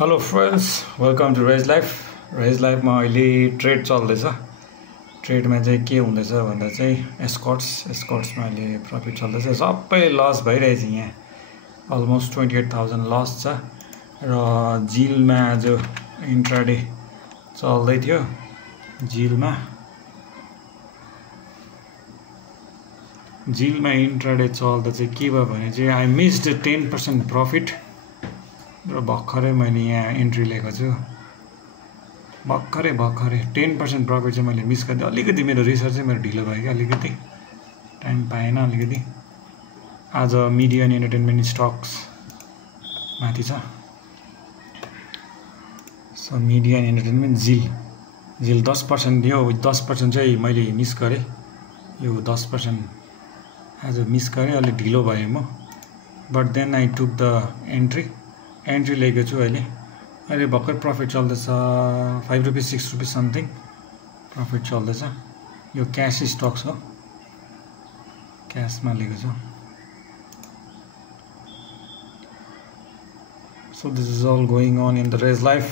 Hello friends, welcome to rage life. Rage लाइफमा अहिले trade चल्दैछ। ट्रेडमा चाहिँ के हुँदैछ भन्दा चाहिँ एस्कर्ट्समा अहिले प्रफिट चल्दैछ। सबै लस भइरहेछ। यहाँ अलमोस्ट 28,000 लस छ र जिलमा आज इन्ट्राडे चल्दै थियो। जिलमा इन्ट्राडे चल्दा चाहिँ के भयो भने चाहिँ आई मिस्ड 10% प्रफिट र भर्खरै मैले यहाँ एन्ट्री लिएको छु। भर्खरै 10% प्रफिट चाहिँ मैले मिस गरिदिएँ। अलिकति मेरो रिसर्च चाहिँ मेरो ढिलो भयो कि अलिकति टाइम पाएन। अलिकति आज मिडियन एन्टरटेनमेन्ट स्टक्स माथि छ। सो मिडियन एन्टरटेनमेन्ट जिल 10% यो 10% चाहिँ मैले मिस गरेँ। यो 10% आज मिस गरेँ। अलिक ढिलो भयो म, but then I took the entry लिएको छु। अहिले भर्खर प्रफिट चल्दैछ। 5 रुपिस 6 रुपिस समथिङ प्रफिट चल्दैछ। यो क्यास स्टक्स हो, क्यासमा लिएको छु। So this is all going on in the rage life.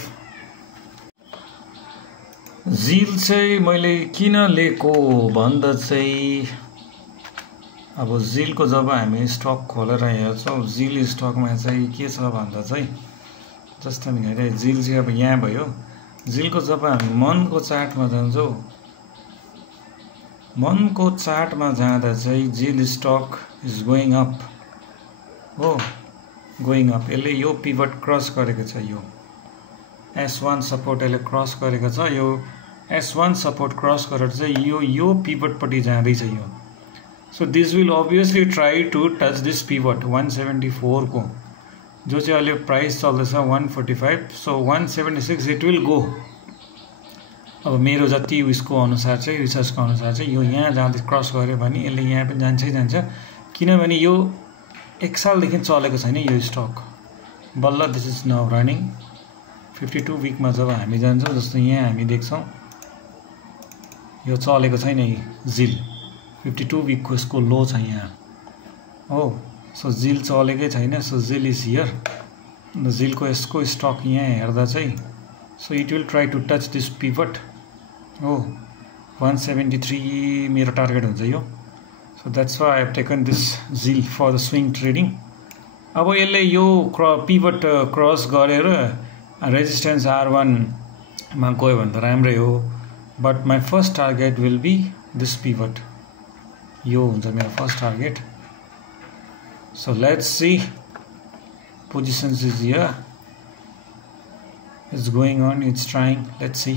जिल चाहिँ मैले किन लिएको भन्दा चाहिँ अब जिलको जब हामी स्टक खोलेर हेर्छौँ, जिल स्टकमा चाहिँ के छ भन्दा चाहिँ जस्तो हामी हेरेँ जिल चाहिँ अब यहाँ भयो। जिलको जब हामी मनको चार्टमा जान्छौँ, मनको चार्टमा जाँदा चाहिँ जिल स्टक इज गोइङ अप हो, गोइङ अप। यसले यो पिभट क्रस गरेको छ। यो S1 सपोर्ट यसले क्रस गरेको छ। यो S1 सपोर्ट क्रस गरेर चाहिँ यो पिभटपट्टि जाँदैछ यो। So this will obviously try to touch this pivot 174 को, जो चाहिँ अहिले प्राइस चल्दैछ 145। So 176 it will go। अब मेरो जति उसको अनुसार चाहिँ रिसर्चको अनुसार चाहिँ यो यहाँ जाँदै क्रस गर्यो भने यसले यहाँ पनि जान्छ। किनभने यो 1 सालदेखि चलेको छैन यो स्टक। बल्ल दिस इज नाउ रनिङ 52 विकमा जब हामी जान्छौँ, जस्तो यहाँ हामी देख्छौँ यो चलेको छैन। जिल 52 विकको यसको लो छ यहाँ हो। सो जिल चलेकै छैन। सो जिल इज हियर। जिलको यसको स्टक यहाँ हेर्दा चाहिँ so it will try to touch this pivot हो। 173 मेरो टार्गेट हुन्छ यो। So that's why I have taken this jil for the swing trading. अब यसले यो पिभट क्रस गरेर रेजिस्टेन्स R1 मा गयो भने त राम्रै हो, but my first target will be this pivot. यो हुन्छ मेरो first target. So let's see. Positions is here, it's going on, it's trying, let's C.